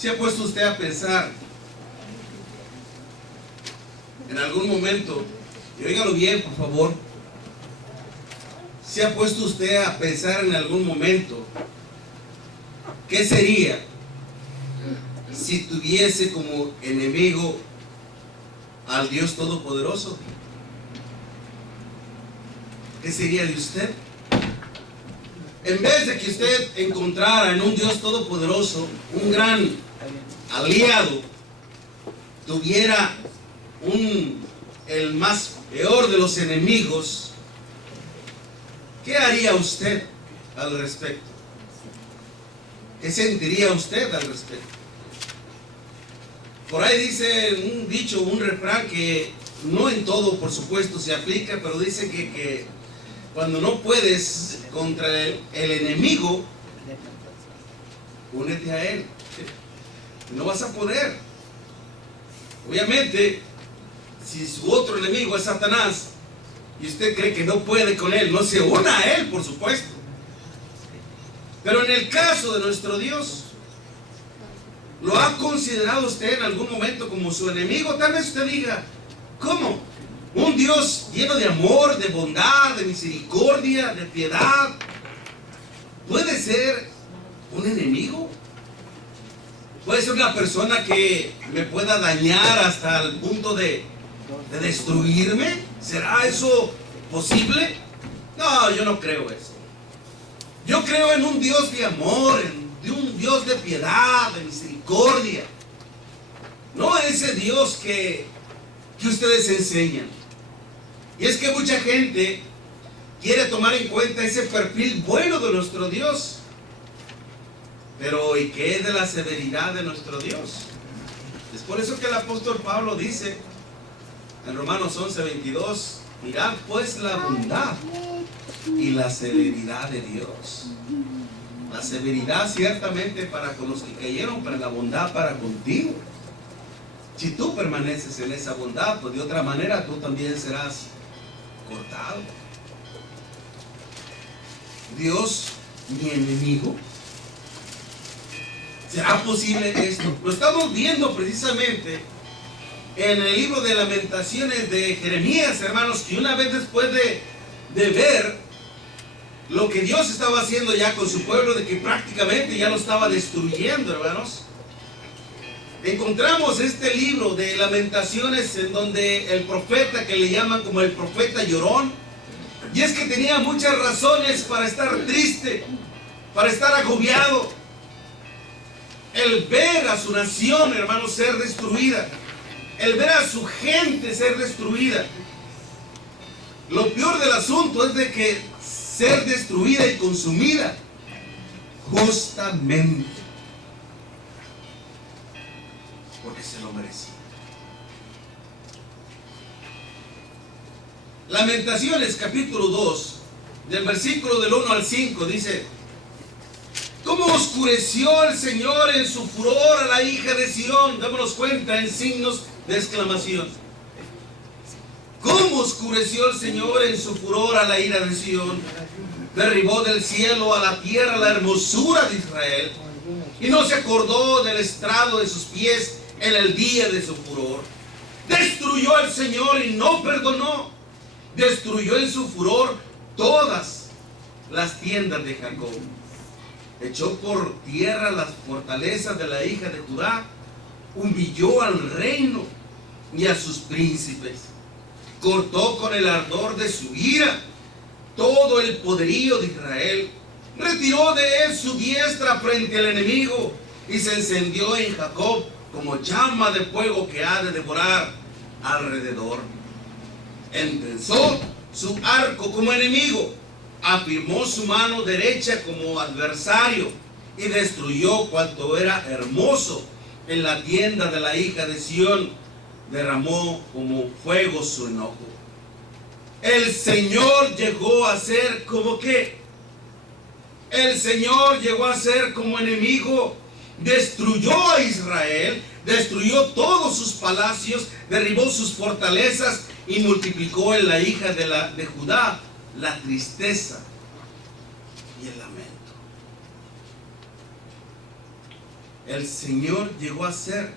¿Se ha puesto usted a pensar en algún momento, y óigalo bien por favor, ¿se ha puesto usted a pensar en algún momento qué sería si tuviese como enemigo al Dios Todopoderoso? ¿Qué sería de usted? En vez de que usted encontrara en un Dios Todopoderoso un gran aliado, tuviera el más peor de los enemigos, ¿qué haría usted al respecto? ¿Qué sentiría usted al respecto? Por ahí dice un dicho, un refrán que no en todo, por supuesto, se aplica, pero dice que cuando no puedes contra el enemigo, únete a él. No vas a poder. Obviamente, si su otro enemigo es Satanás y usted cree que no puede con él, no se una a él, por supuesto. Pero en el caso de nuestro Dios, ¿lo ha considerado usted en algún momento como su enemigo? Tal vez usted diga, ¿cómo? Un Dios lleno de amor, de bondad, de misericordia, de piedad, ¿puede ser un enemigo? ¿Puede ser una persona que me pueda dañar hasta el punto de destruirme? ¿Será eso posible? No, yo no creo eso. Yo creo en un Dios de amor, en un Dios de piedad, de misericordia. No ese Dios que ustedes enseñan. Y es que mucha gente quiere tomar en cuenta ese perfil bueno de nuestro Dios. Pero ¿y qué es de la severidad de nuestro Dios? Es por eso que el apóstol Pablo dice en Romanos 11:22, mirad pues la bondad y la severidad de Dios. La severidad ciertamente para con los que cayeron, pero la bondad para contigo. Si tú permaneces en esa bondad, pues de otra manera tú también serás cortado. Dios, mi enemigo. ¿Será posible esto? Lo estamos viendo precisamente en el libro de Lamentaciones de Jeremías, hermanos, que una vez después de ver lo que Dios estaba haciendo ya con su pueblo, de que prácticamente ya lo estaba destruyendo, hermanos, encontramos este libro de Lamentaciones en donde el profeta, que le llaman como el profeta llorón, y es que tenía muchas razones para estar triste, para estar agobiado. El ver a su nación, hermanos, ser destruida, el ver a su gente ser destruida. Lo peor del asunto es de que ser destruida y consumida justamente porque se lo merecía. Lamentaciones capítulo 2, del versículo del 1 al 5, dice: ¿cómo oscureció el Señor en su furor a la hija de Sión? Démonos cuenta en signos de exclamación. ¿Cómo oscureció el Señor en su furor a la ira de Sión? Derribó del cielo a la tierra la hermosura de Israel, y no se acordó del estrado de sus pies en el día de su furor. Destruyó el Señor y no perdonó. Destruyó en su furor todas las tiendas de Jacob. Echó por tierra las fortalezas de la hija de Judá, humilló al reino y a sus príncipes, cortó con el ardor de su ira todo el poderío de Israel, retiró de él su diestra frente al enemigo y se encendió en Jacob como llama de fuego que ha de devorar alrededor. Entensó su arco como enemigo, afirmó su mano derecha como adversario y destruyó cuanto era hermoso en la tienda de la hija de Sión. Derramó como fuego su enojo. El Señor llegó a ser como ¿qué? El Señor llegó a ser como enemigo. Destruyó a Israel, destruyó todos sus palacios, derribó sus fortalezas y multiplicó en la hija de Judá la tristeza y el lamento. el Señor llegó a ser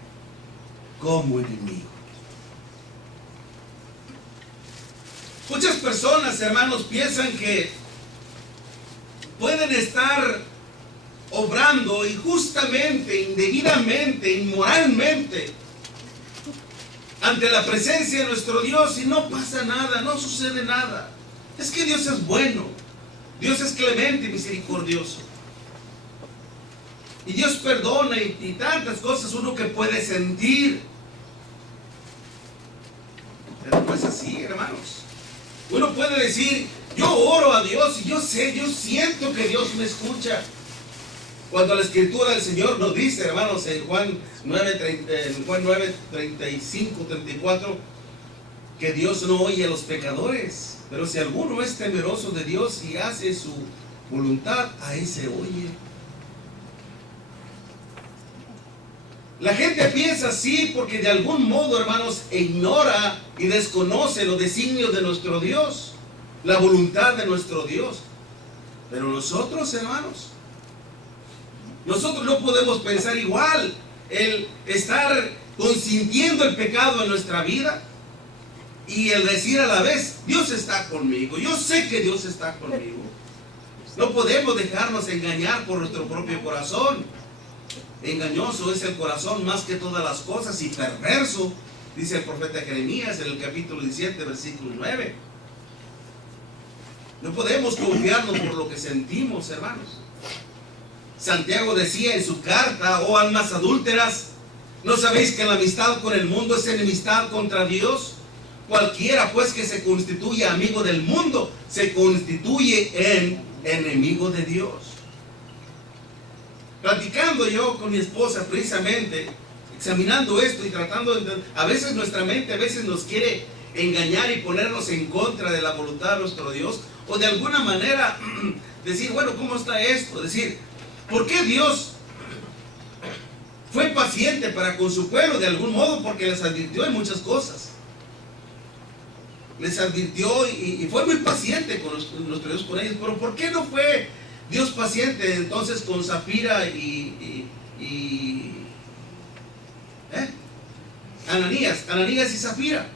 como enemigo. Muchas personas, hermanos, piensan que pueden estar obrando injustamente, indebidamente, inmoralmente ante la presencia de nuestro Dios y no pasa nada, no sucede nada. Es que Dios es bueno, Dios es clemente y misericordioso. Y Dios perdona y tantas cosas uno que puede sentir. Pero no es así, hermanos. Uno puede decir, yo oro a Dios y yo sé, yo siento que Dios me escucha. Cuando la Escritura del Señor nos dice, hermanos, en Juan 9, 35, 34, que Dios no oye a los pecadores, pero si alguno es temeroso de Dios y hace su voluntad, a ese oye. La gente piensa así porque de algún modo, hermanos, ignora y desconoce los designios de nuestro Dios, la voluntad de nuestro Dios. Pero nosotros, hermanos, nosotros no podemos pensar igual. El estar consintiendo el pecado en nuestra vida y el decir a la vez, Dios está conmigo, yo sé que Dios está conmigo. No podemos dejarnos engañar por nuestro propio corazón. Engañoso es el corazón más que todas las cosas y perverso, dice el profeta Jeremías en el capítulo 17, versículo 9. No podemos confiarnos por lo que sentimos, hermanos. Santiago decía en su carta, oh almas adúlteras, ¿no sabéis que la amistad con el mundo es enemistad contra Dios? Cualquiera pues que se constituye amigo del mundo, se constituye en enemigo de Dios. Platicando yo con mi esposa precisamente, examinando esto y tratando de entender, a veces nuestra mente nos quiere engañar y ponernos en contra de la voluntad de nuestro Dios, o de alguna manera decir, bueno, ¿cómo está esto? Decir, ¿por qué Dios fue paciente para con su pueblo? De algún modo porque les advirtió en muchas cosas. Les advirtió y fue muy paciente con nuestro Dios con ellos. Pero ¿por qué no fue Dios paciente entonces con Zafira y Ananías y Zafira?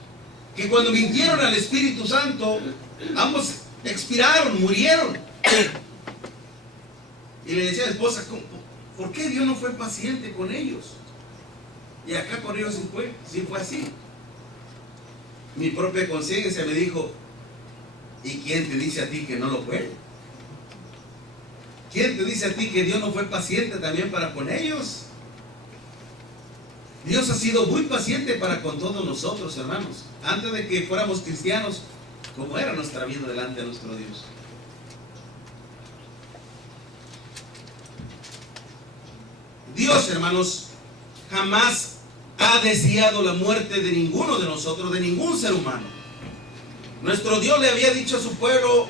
Que cuando mintieron al Espíritu Santo, ambos expiraron, murieron. Y le decía a la esposa, ¿por qué Dios no fue paciente con ellos? Y acá con ellos sí fue así. Mi propia conciencia me dijo, ¿y quién te dice a ti que no lo fue? ¿Quién te dice a ti que Dios no fue paciente también para con ellos? Dios ha sido muy paciente para con todos nosotros, hermanos. Antes de que fuéramos cristianos, ¿cómo era nuestra vida delante de nuestro Dios? Dios, hermanos, jamás ha deseado la muerte de ninguno de nosotros, de ningún ser humano. Nuestro Dios le había dicho a su pueblo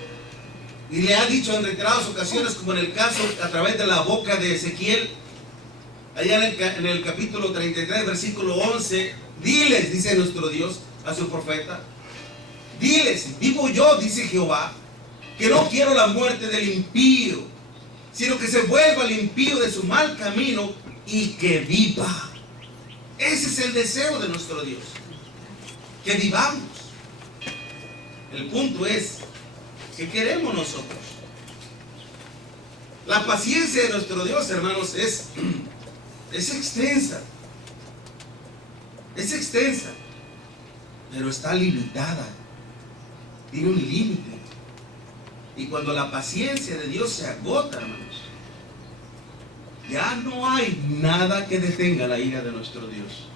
y le ha dicho en reiteradas ocasiones, como en el caso a través de la boca de Ezequiel, allá en el capítulo 33, versículo 11, diles, dice nuestro Dios a su profeta, diles, vivo yo, dice Jehová, que no quiero la muerte del impío, sino que se vuelva el impío de su mal camino y que viva. Ese es el deseo de nuestro Dios, que vivamos. El punto es, ¿qué queremos nosotros? La paciencia de nuestro Dios, hermanos, es extensa. Es extensa, pero está limitada. Tiene un límite. Y cuando la paciencia de Dios se agota, hermanos, ya no hay nada que detenga la ira de nuestro Dios.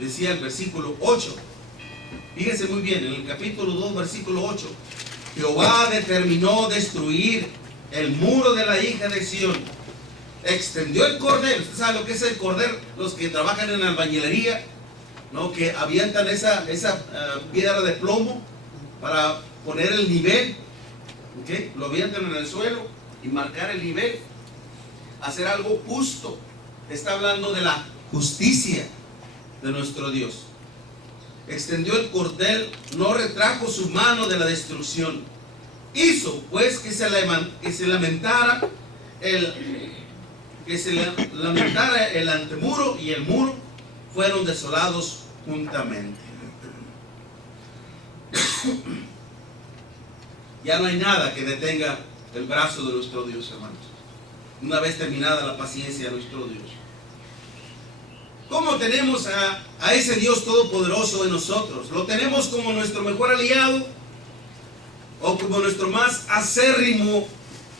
Decía el versículo 8. Fíjense muy bien, en el capítulo 2, versículo 8. Jehová determinó destruir el muro de la hija de Sión. Extendió el cordel. ¿Usted sabe lo que es el cordel? Los que trabajan en albañilería, ¿no? Que avientan esa piedra de plomo para poner el nivel. ¿Okay? Lo avientan en el suelo y marcar el nivel. Hacer algo justo. Está hablando de la justicia de nuestro Dios. Extendió el cordel, no retrajo su mano de la destrucción. Hizo pues que se lamentara que se lamentara el antemuro y el muro fueron desolados juntamente. Ya no hay nada que detenga el brazo de nuestro Dios, hermanos, una vez terminada la paciencia de nuestro Dios. ¿Cómo tenemos a ese Dios todopoderoso en nosotros? ¿Lo tenemos como nuestro mejor aliado o como nuestro más acérrimo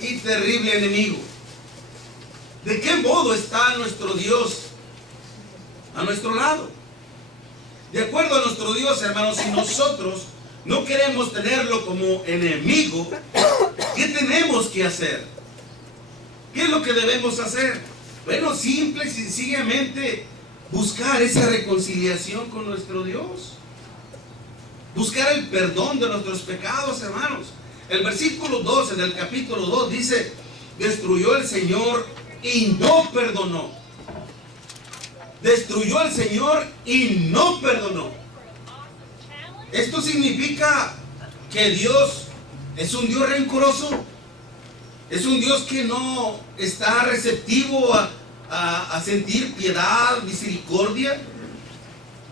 y terrible enemigo? ¿De qué modo está nuestro Dios a nuestro lado? De acuerdo a nuestro Dios, hermanos, si nosotros no queremos tenerlo como enemigo, ¿qué tenemos que hacer? ¿Qué es lo que debemos hacer? Bueno, simple y sencillamente buscar esa reconciliación con nuestro Dios. Buscar el perdón de nuestros pecados, hermanos. El versículo 12 del capítulo 2 dice: destruyó el Señor y no perdonó. Destruyó el Señor y no perdonó. Esto significa que Dios es un Dios rencoroso. Es un Dios que no está receptivo a sentir piedad, misericordia.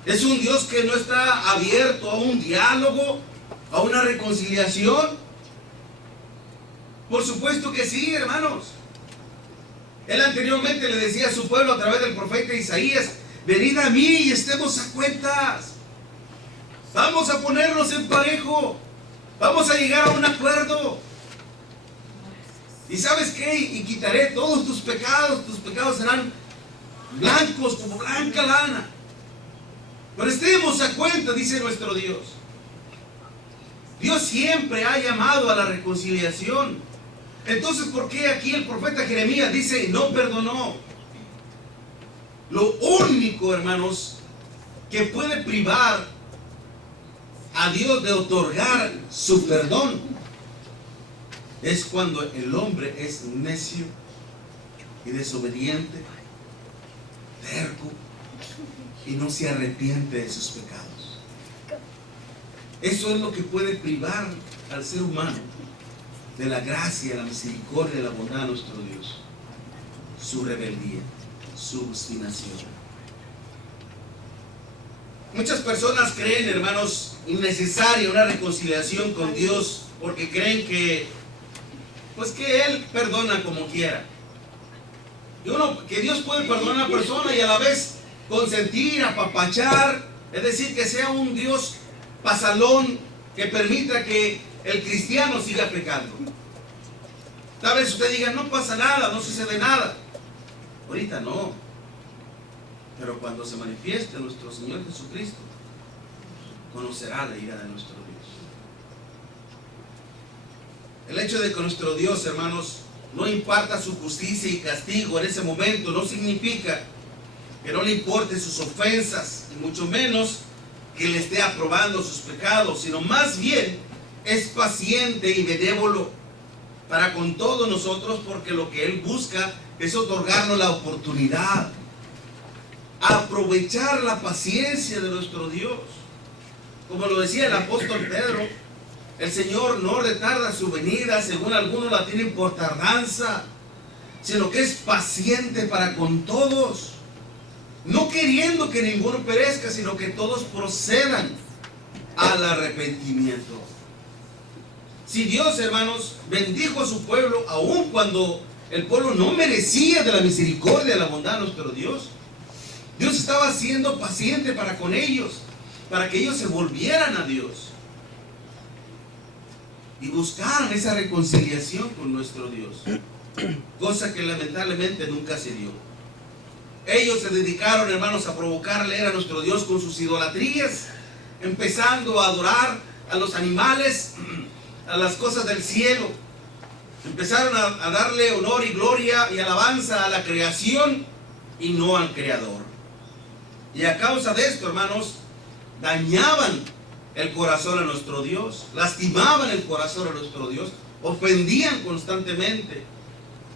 Es un Dios que no está abierto a un diálogo, a una reconciliación. Por supuesto que sí, hermanos. Él anteriormente le decía a su pueblo a través del profeta Isaías: venid a mí y estemos a cuentas. Vamos a ponernos en parejo. Vamos a llegar a un acuerdo. ¿Y sabes qué? Y quitaré todos tus pecados serán blancos como blanca lana. Pero estemos a cuenta, dice nuestro Dios. Dios siempre ha llamado a la reconciliación. Entonces, ¿por qué aquí el profeta Jeremías dice no perdonó? Lo único, hermanos, que puede privar a Dios de otorgar su perdón es cuando el hombre es necio y desobediente, terco, y no se arrepiente de sus pecados. Eso es lo que puede privar al ser humano de la gracia, la misericordia y la bondad de nuestro Dios. Su rebeldía, su obstinación. Muchas personas creen, hermanos, innecesaria una reconciliación con Dios porque creen que Él perdona como quiera. Que Dios puede perdonar a una persona y a la vez consentir, apapachar, es decir, que sea un Dios pasalón que permita que el cristiano siga pecando. Tal vez usted diga: no pasa nada, no sucede nada. Ahorita no. Pero cuando se manifieste nuestro Señor Jesucristo, conocerá la ira de nuestro Dios. El hecho de que nuestro Dios, hermanos, no imparta su justicia y castigo en ese momento no significa que no le importe sus ofensas, y mucho menos que le esté aprobando sus pecados, sino más bien es paciente y benévolo para con todos nosotros, porque lo que Él busca es otorgarnos la oportunidad, aprovechar la paciencia de nuestro Dios. Como lo decía el apóstol Pedro, el Señor no retarda su venida, según algunos la tienen por tardanza, sino que es paciente para con todos, no queriendo que ninguno perezca, sino que todos procedan al arrepentimiento. Si Dios, hermanos, bendijo a su pueblo, aun cuando el pueblo no merecía de la misericordia y la bondad de nuestro Dios, Dios estaba siendo paciente para con ellos, para que ellos se volvieran a Dios y buscaran esa reconciliación con nuestro Dios, cosa que lamentablemente nunca se dio. Ellos se dedicaron, hermanos, a provocarle a nuestro Dios con sus idolatrías, empezando a adorar a los animales, a las cosas del cielo. Empezaron a darle honor y gloria y alabanza a la creación y no al Creador. Y a causa de esto, hermanos, dañaban el corazón a nuestro Dios, lastimaban el corazón a nuestro Dios, ofendían constantemente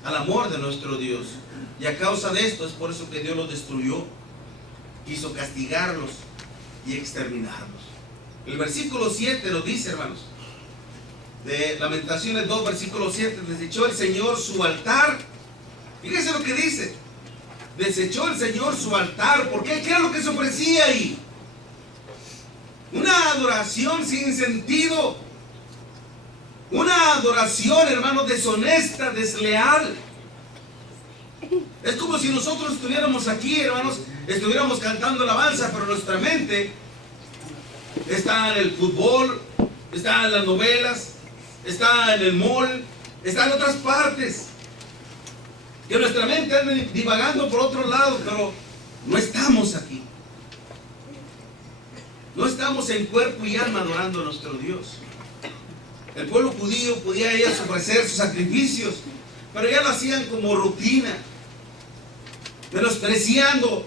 al amor de nuestro Dios. Y a causa de esto es por eso que Dios los destruyó, quiso castigarlos y exterminarlos. El versículo 7 nos dice, hermanos, de Lamentaciones 2, versículo 7: desechó el Señor su altar Fíjese lo que dice. Desechó el Señor su altar. ¿Por qué? ¿Qué era lo que se ofrecía ahí? Una adoración sin sentido. Una adoración, hermanos, deshonesta, desleal. Es como si nosotros estuviéramos aquí, hermanos, estuviéramos cantando alabanza, pero nuestra mente está en el fútbol, está en las novelas, está en el mall, está en otras partes. Que nuestra mente anda divagando por otro lado, pero no estamos aquí. No estamos en cuerpo y alma adorando a nuestro Dios. El pueblo judío podía ellos ofrecer sus sacrificios, pero ya lo hacían como rutina, menospreciando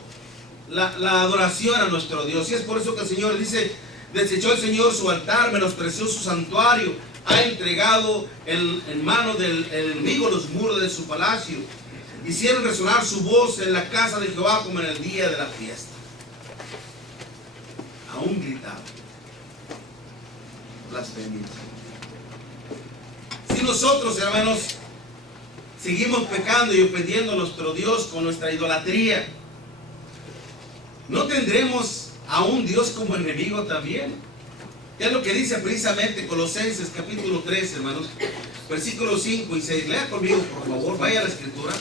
la adoración a nuestro Dios. Y es por eso que el Señor dice: desechó el Señor su altar, menospreció su santuario, ha entregado en manos del enemigo los muros de su palacio. Hicieron resonar su voz en la casa de Jehová como en el día de la fiesta. Aún gritaban blasfemias. Si nosotros, hermanos, seguimos pecando y ofendiendo a nuestro Dios con nuestra idolatría, ¿no tendremos a un Dios como enemigo también? ¿Qué es lo que dice precisamente Colosenses capítulo 3, hermanos? Versículos 5 y 6. Lea conmigo, por favor, vaya a la escritura.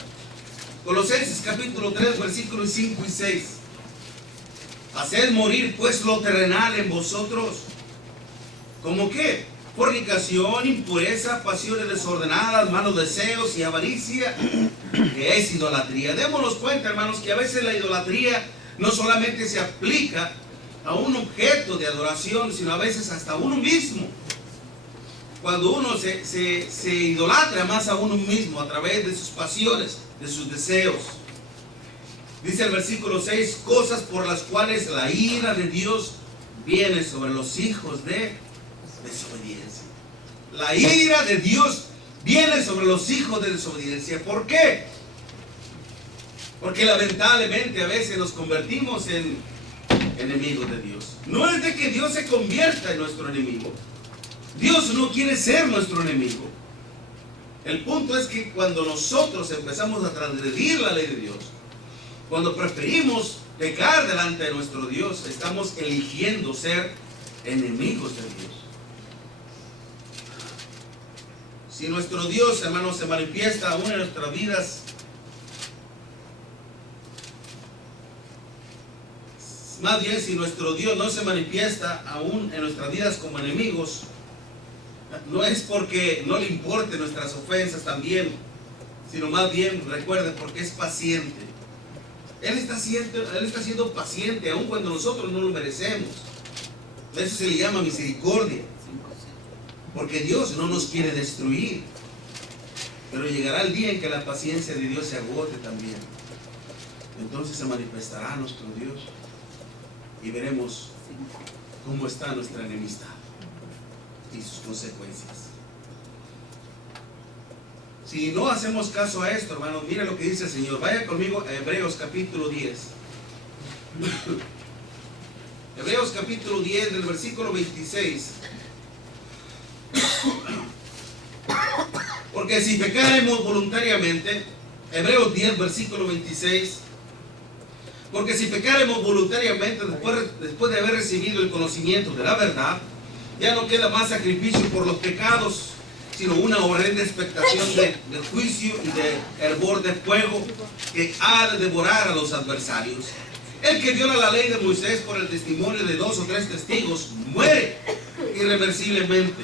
Colosenses capítulo 3, versículos 5 y 6. Haced morir pues lo terrenal en vosotros. ¿Cómo qué? Fornicación, impureza, pasiones desordenadas, malos deseos y avaricia, que es idolatría. Démonos cuenta, hermanos, que a veces la idolatría no solamente se aplica a un objeto de adoración, sino a veces hasta a uno mismo. Cuando uno se idolatra más a uno mismo a través de sus pasiones, de sus deseos. Dice el versículo 6, cosas por las cuales la ira de Dios viene sobre los hijos de desobediencia. La ira de Dios viene sobre los hijos de desobediencia. ¿Por qué? Porque lamentablemente a veces nos convertimos en enemigos de Dios. No es de que Dios se convierta en nuestro enemigo. Dios no quiere ser nuestro enemigo. El punto es que cuando nosotros empezamos a transgredir la ley de Dios, cuando preferimos pecar delante de nuestro Dios, estamos eligiendo ser enemigos de Dios. Si nuestro Dios, hermanos, se manifiesta aún en nuestras vidas, más bien si nuestro Dios no se manifiesta aún en nuestras vidas como enemigos, no es porque no le importen nuestras ofensas también, sino más bien, recuerden, porque es paciente. Él está siendo paciente, aun cuando nosotros no lo merecemos. Eso se le llama misericordia. Porque Dios no nos quiere destruir. Pero llegará el día en que la paciencia de Dios se agote también. Entonces se manifestará nuestro Dios. Y veremos cómo está nuestra enemistad y sus consecuencias. Si no hacemos caso a esto, hermanos, mire lo que dice el Señor. Vaya conmigo a Hebreos capítulo 10. Hebreos capítulo 10 del versículo 26. Porque si pecaremos voluntariamente, Hebreos 10 versículo 26. Porque si pecaremos voluntariamente después de haber recibido el conocimiento de la verdad, ya no queda más sacrificio por los pecados, sino una horrenda expectación de juicio y de hervor de fuego que ha de devorar a los adversarios. El que viola la ley de Moisés por el testimonio de 2 o 3 testigos muere irreversiblemente.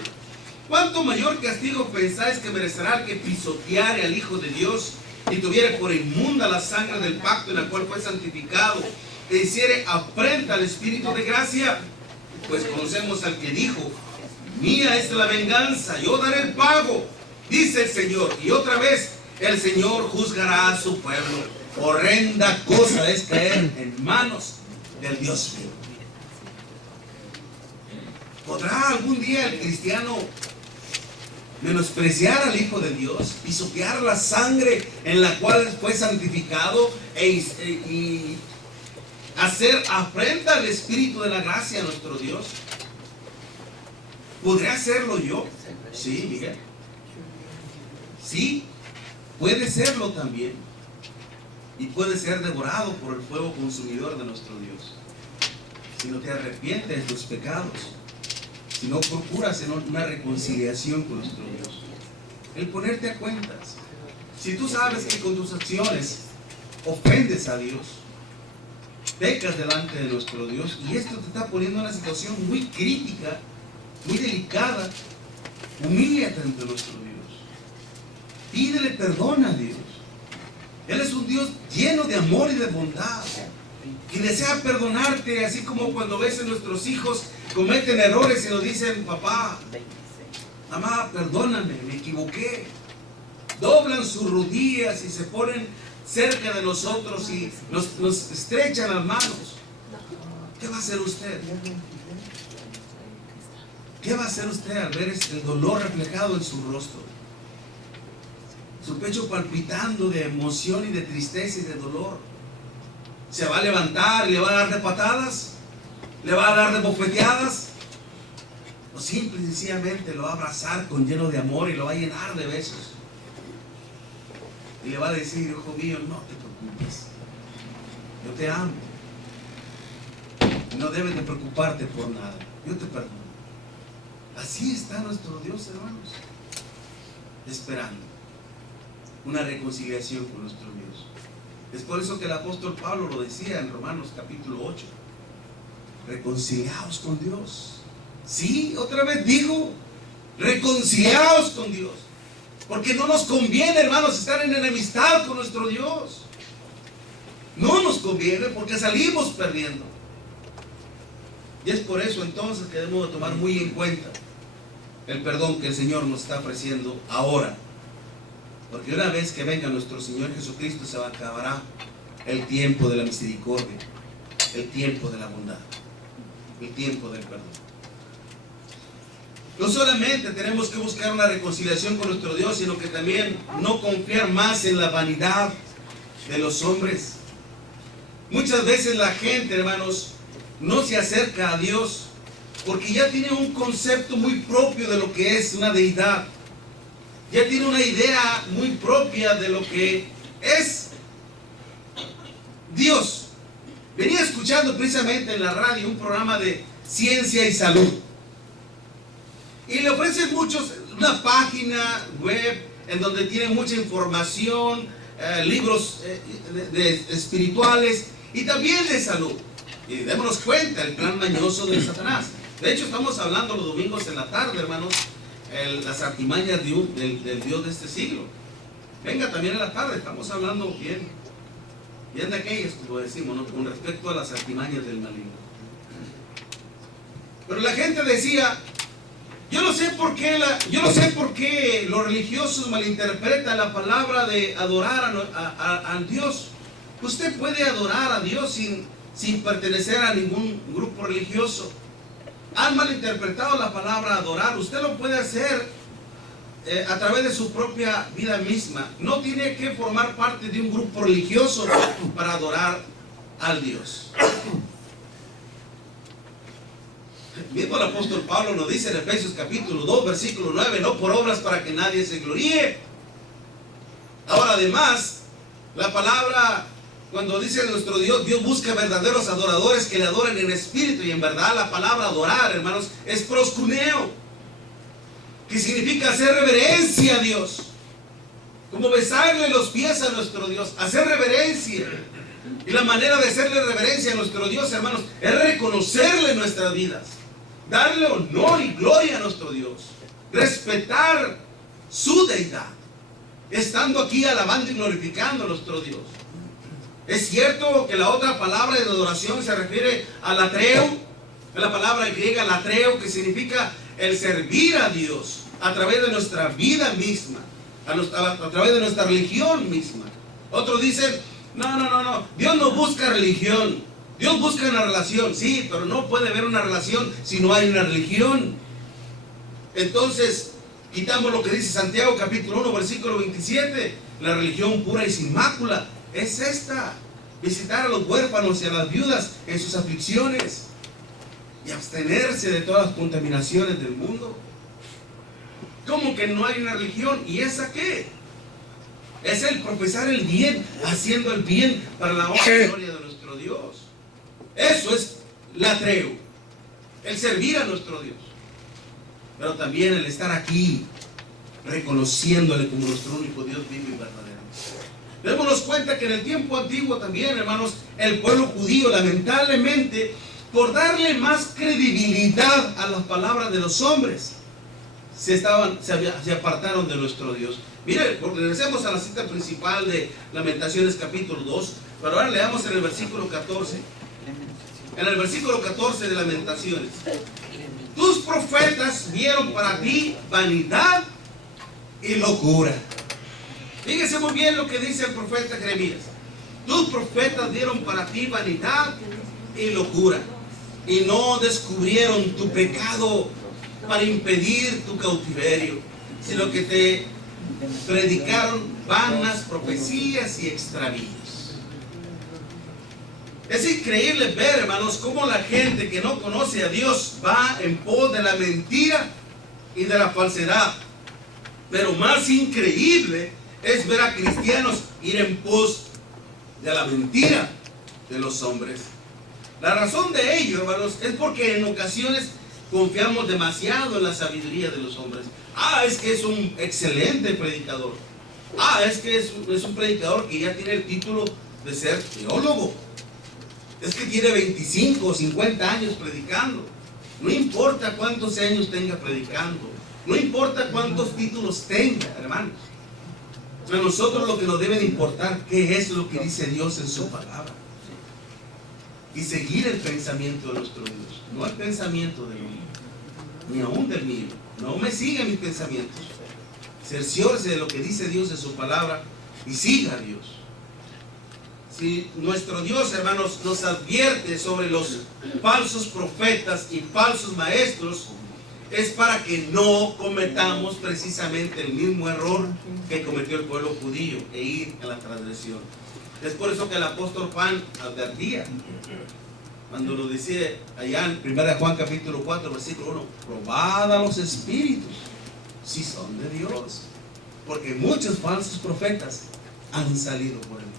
¿Cuánto mayor castigo pensáis que merecerá el que pisoteare al Hijo de Dios y tuviere por inmunda la sangre del pacto en el cual fue santificado e hiciere afrenta al Espíritu de gracia? Pues conocemos al que dijo: mía es la venganza, yo daré el pago, dice el Señor. Y otra vez el Señor juzgará a su pueblo. Horrenda cosa es caer en manos del Dios vivo. ¿Podrá algún día el cristiano menospreciar al Hijo de Dios, pisotear la sangre en la cual fue santificado y hacer afrenta al Espíritu de la gracia a nuestro Dios? ¿Podría hacerlo yo? Sí, Miguel. Sí, puede serlo también. y puedes ser devorado por el fuego consumidor de nuestro Dios. Si no te arrepientes de tus pecados, si no procuras una reconciliación con nuestro Dios, el ponerte a cuentas. Si tú sabes que con tus acciones ofendes a Dios, pecas delante de nuestro Dios, y esto te está poniendo en una situación muy crítica, muy delicada, humíllate ante nuestro Dios. Pídele perdón a Dios. Él es un Dios lleno de amor y de bondad, que desea perdonarte, así como cuando ves a nuestros hijos cometen errores y nos dicen: papá, mamá, perdóname, me equivoqué. Doblan sus rodillas y se ponen cerca de nosotros y nos estrechan las manos. ¿Qué va a hacer usted? ¿Qué va a hacer usted al ver el dolor reflejado en su rostro? Su pecho palpitando de emoción y de tristeza y de dolor. ¿Se va a levantar y le va a dar de patadas? ¿Le va a dar de bofeteadas? ¿O simple y sencillamente lo va a abrazar con lleno de amor y lo va a llenar de besos? Y le va a decir: hijo mío, no te preocupes, yo te amo, no debes de preocuparte por nada, yo te perdono. Así está nuestro Dios, hermanos, esperando una reconciliación con nuestro Dios. Es por eso que el apóstol Pablo lo decía en Romanos capítulo 8: reconciliaos con Dios. Sí, otra vez digo, reconciliaos con Dios. Porque no nos conviene, hermanos, estar en enemistad con nuestro Dios. No nos conviene, porque salimos perdiendo. Y es por eso entonces que debemos de tomar muy en cuenta el perdón que el Señor nos está ofreciendo ahora. Porque una vez que venga nuestro Señor Jesucristo, se acabará el tiempo de la misericordia, el tiempo de la bondad, el tiempo del perdón. No solamente tenemos que buscar una reconciliación con nuestro Dios, sino que también no confiar más en la vanidad de los hombres. Muchas veces la gente, hermanos, no se acerca a Dios porque ya tiene un concepto muy propio de lo que es una deidad. Ya tiene una idea muy propia de lo que es Dios. Venía escuchando precisamente en la radio un programa de ciencia y salud. Y le ofrecen muchos, una página web en donde tienen mucha información, libros espirituales y también de salud. Y démonos cuenta, el plan mañoso de Satanás. De hecho, estamos hablando los domingos en la tarde, hermanos, las artimañas del Dios de este siglo. Venga también en la tarde, estamos hablando bien de aquellas, como decimos, ¿no?, con respecto a las artimañas del maligno. Pero la gente decía: yo no sé por qué los religiosos malinterpretan la palabra de adorar a Dios. Usted puede adorar a Dios sin pertenecer a ningún grupo religioso. Han malinterpretado la palabra adorar. Usted lo puede hacer a través de su propia vida misma. No tiene que formar parte de un grupo religioso para adorar al Dios. Mismo el apóstol Pablo nos dice en Efesios capítulo 2, versículo 9: no por obras para que nadie se gloríe. Ahora, además, la palabra, cuando dice nuestro Dios, Dios busca verdaderos adoradores que le adoren en espíritu y en verdad. La palabra adorar, hermanos, es proskuneo, que significa hacer reverencia a Dios, como besarle los pies a nuestro Dios, hacer reverencia. Y la manera de hacerle reverencia a nuestro Dios, hermanos, es reconocerle en nuestras vidas, darle honor y gloria a nuestro Dios, respetar su deidad, estando aquí alabando y glorificando a nuestro Dios. Es cierto que la otra palabra de adoración se refiere al atreo, es la palabra griega latreo, que significa el servir a Dios a través de nuestra vida misma, a través de nuestra religión misma. Otros dicen: no, Dios no busca religión, Dios busca una relación. Sí, pero no puede haber una relación si no hay una religión. Entonces, quitamos lo que dice Santiago capítulo 1, versículo 27. La religión pura y sin mácula es esta: visitar a los huérfanos y a las viudas en sus aflicciones y abstenerse de todas las contaminaciones del mundo. ¿Cómo que no hay una religión? ¿Y esa qué? Es el profesar el bien, haciendo el bien para la honra y gloria de nuestro Dios. Eso es latreo, el servir a nuestro Dios. Pero también el estar aquí, reconociéndole como nuestro único Dios vivo y verdadero. Démonos cuenta que en el tiempo antiguo también, hermanos, el pueblo judío, lamentablemente, por darle más credibilidad a las palabras de los hombres, se apartaron de nuestro Dios. Mire, regresemos a la cita principal de Lamentaciones capítulo 2, pero ahora leamos en el versículo 14. En el versículo 14 de Lamentaciones: tus profetas vieron para ti vanidad y locura. Fíjese muy bien lo que dice el profeta Jeremías. Tus profetas dieron para ti vanidad y locura, y no descubrieron tu pecado para impedir tu cautiverio, sino que te predicaron vanas profecías y extravíos. Es increíble ver, hermanos, cómo la gente que no conoce a Dios va en pos de la mentira y de la falsedad. Pero más increíble es ver a cristianos ir en pos de la mentira de los hombres. La razón de ello, hermanos, es porque en ocasiones confiamos demasiado en la sabiduría de los hombres. Es que es un excelente predicador. Es que es un predicador que ya tiene el título de ser teólogo. Es que tiene 25 o 50 años predicando. No importa cuántos años tenga predicando, no importa cuántos títulos tenga, hermanos. A nosotros lo que nos debe de importar, qué es lo que dice Dios en su palabra, y seguir el pensamiento de nuestro Dios, no el pensamiento del hombre, ni aún del mío. No me siga mis pensamientos, cerciórese de lo que dice Dios en su palabra y siga a Dios. Si nuestro Dios, hermanos, nos advierte sobre los falsos profetas y falsos maestros, es para que no cometamos precisamente el mismo error que cometió el pueblo judío, e ir a la transgresión. Es por eso que el apóstol Juan advertía, cuando lo decía allá en 1 Juan capítulo 4, versículo 1, probad a los espíritus si son de Dios, porque muchos falsos profetas han salido por el mundo.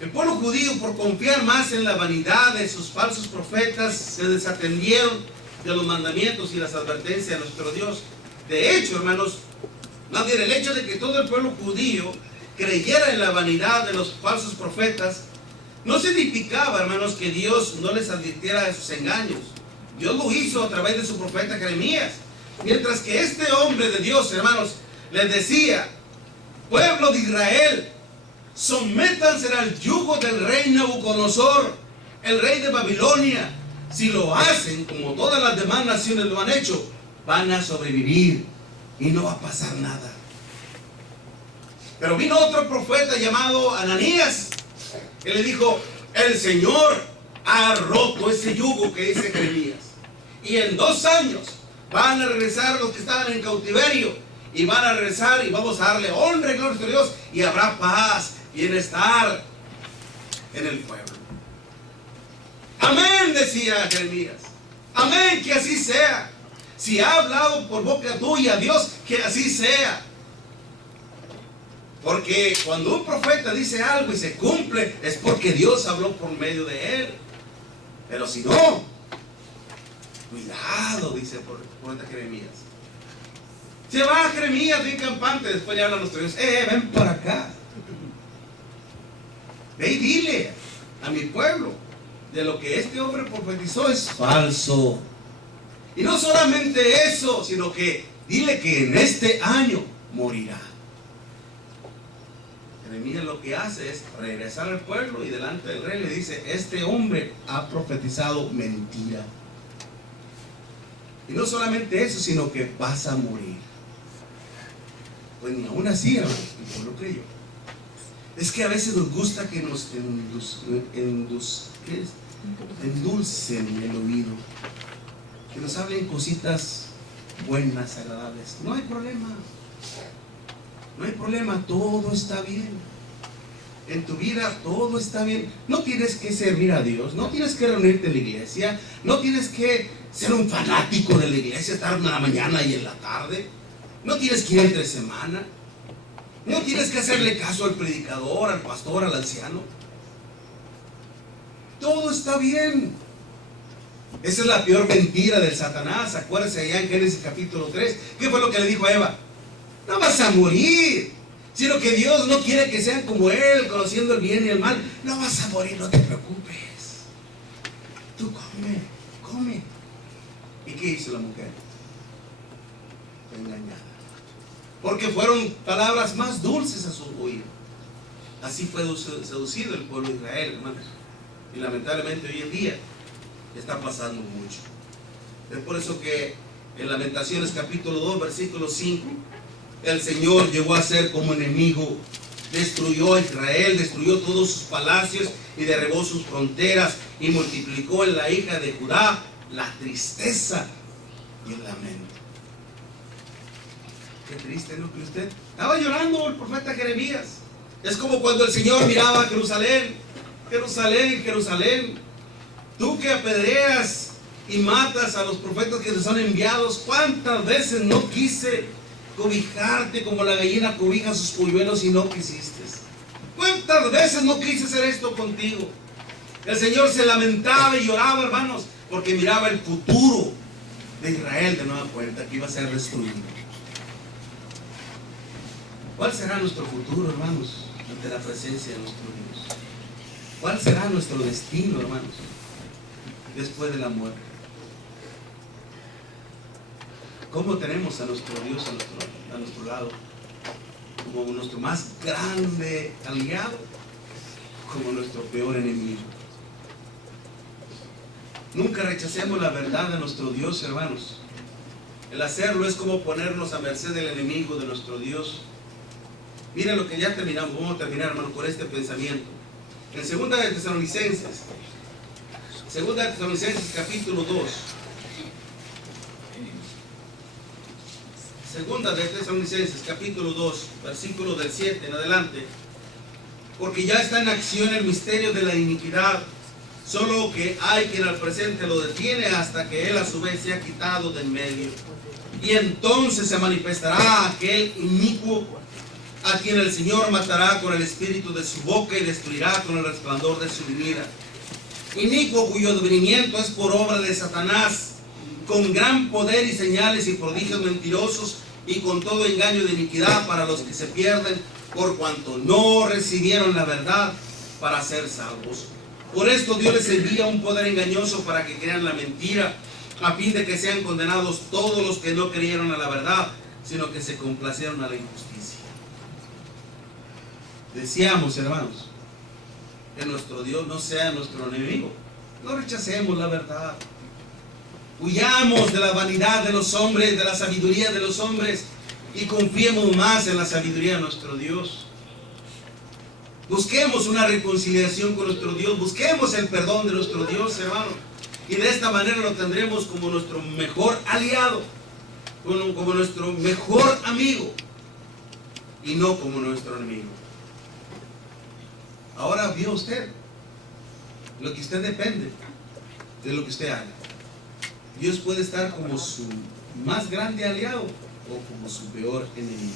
El pueblo judío, por confiar más en la vanidad de sus falsos profetas, se desatendieron de los mandamientos y las advertencias de nuestro Dios. De hecho, hermanos, más bien el hecho de que todo el pueblo judío creyera en la vanidad de los falsos profetas no significaba, hermanos, que Dios no les advirtiera de sus engaños. Dios lo hizo a través de su profeta Jeremías. Mientras que este hombre de Dios, hermanos, les decía: pueblo de Israel, sométanse al yugo del rey Nabucodonosor, el rey de Babilonia. Si lo hacen como todas las demás naciones lo han hecho, van a sobrevivir y no va a pasar nada. Pero vino otro profeta llamado Ananías, que le dijo: el Señor ha roto ese yugo que dice Jeremías, y en 2 años van a regresar los que estaban en cautiverio, y van a regresar y vamos a darle honra y gloria a Dios, y habrá paz, bienestar en el pueblo. Amén, decía Jeremías. Amén, que así sea. Si ha hablado por boca tuya Dios, que así sea. Porque cuando un profeta dice algo y se cumple, es porque Dios habló por medio de él. Pero si no, cuidado, dice el profeta Jeremías. Se va Jeremías bien campante, después le habla a nuestro Dios: ven para acá. Ve y dile a mi pueblo de lo que este hombre profetizó es falso. Y no solamente eso, sino que dile que en este año morirá. Jeremías lo que hace es regresar al pueblo y delante del rey le dice: este hombre ha profetizado mentira. Y no solamente eso, sino que vas a morir. Pues ni aún así, hermano, el pueblo creyó. Es que a veces nos gusta que nos endulcen el oído, que nos hablen cositas buenas, agradables. No hay problema. No hay problema, todo está bien. En tu vida todo está bien. No tienes que servir a Dios, no tienes que reunirte en la iglesia, no tienes que ser un fanático de la iglesia, estar en la mañana y en la tarde. No tienes que ir entre semana. No tienes que hacerle caso al predicador, al pastor, al anciano. Todo está bien. Esa es la peor mentira del Satanás. Acuérdense allá en Génesis capítulo 3. ¿Qué fue lo que le dijo a Eva? No vas a morir, sino que Dios no quiere que sean como Él, conociendo el bien y el mal. No vas a morir, no te preocupes. Tú come, come. ¿Y qué hizo la mujer? Fue engañada. Porque fueron palabras más dulces a su oído. Así fue seducido el pueblo de Israel, hermanos. Y lamentablemente hoy en día está pasando mucho. Es por eso que en Lamentaciones capítulo 2, versículo 5, el Señor llegó a ser como enemigo. Destruyó a Israel, destruyó todos sus palacios y derribó sus fronteras, y multiplicó en la hija de Judá la tristeza y el lamento. Qué triste, ¿no cree usted? Estaba llorando el profeta Jeremías. Es como cuando el Señor miraba a Jerusalén. Jerusalén, Jerusalén, tú que apedreas y matas a los profetas que te son enviados, ¿cuántas veces no quise cobijarte como la gallina cobija sus polluelos y no quisiste? ¿Cuántas veces no quise hacer esto contigo? El Señor se lamentaba y lloraba, hermanos, porque miraba el futuro de Israel de nueva cuenta, que iba a ser destruido. ¿Cuál será nuestro futuro, hermanos, ante la presencia de nuestro Dios? ¿Cuál será nuestro destino, hermanos, después de la muerte? ¿Cómo tenemos a nuestro Dios a nuestro lado? ¿Como nuestro más grande aliado? ¿Como nuestro peor enemigo? Nunca rechacemos la verdad de nuestro Dios, hermanos. El hacerlo es como ponernos a merced del enemigo de nuestro Dios. Miren lo que ya terminamos. Vamos a terminar, hermano, por este pensamiento. En 2 de Tesalonicenses capítulo 2. 2 de Tesalonicenses capítulo 2, versículo del 7 en adelante. Porque ya está en acción el misterio de la iniquidad, solo que hay quien al presente lo detiene hasta que él a su vez sea quitado de en medio. Y entonces se manifestará aquel inicuo, a quien el Señor matará con el espíritu de su boca y destruirá con el resplandor de su venida. Inicuo cuyo advenimiento es por obra de Satanás, con gran poder y señales y prodigios mentirosos, y con todo engaño de iniquidad para los que se pierden, por cuanto no recibieron la verdad para ser salvos. Por esto Dios les envía un poder engañoso para que crean la mentira, a fin de que sean condenados todos los que no creyeron a la verdad, sino que se complacieron a la injusticia. Deseamos, hermanos, que nuestro Dios no sea nuestro enemigo. No rechacemos la verdad. Huyamos de la vanidad de los hombres, de la sabiduría de los hombres, y confiemos más en la sabiduría de nuestro Dios. Busquemos una reconciliación con nuestro Dios, busquemos el perdón de nuestro Dios, hermano, y de esta manera lo tendremos como nuestro mejor aliado, como nuestro mejor amigo, y no como nuestro enemigo. Ahora vio usted lo que usted depende de lo que usted haga. Dios puede estar como su más grande aliado o como su peor enemigo.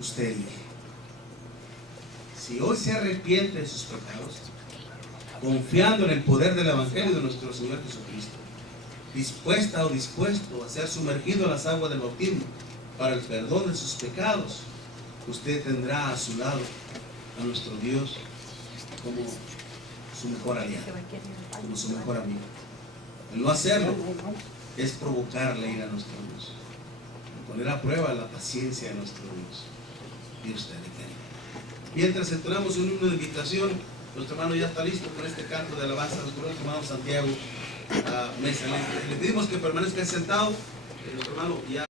Usted elige. Si hoy se arrepiente de sus pecados, confiando en el poder del Evangelio de nuestro Señor Jesucristo, dispuesta o dispuesto a ser sumergido en las aguas del bautismo para el perdón de sus pecados, usted tendrá a su lado a nuestro Dios como su mejor aliado, como su mejor amigo. El no hacerlo es provocarle ira a nuestro Dios, poner a prueba la paciencia de nuestro Dios. Dios te bendiga. Mientras entonamos un himno de invitación, nuestro hermano ya está listo con este canto de alabanza. Nuestro hermano Santiago Mesa. Le pedimos que permanezca sentado. Nuestro hermano ya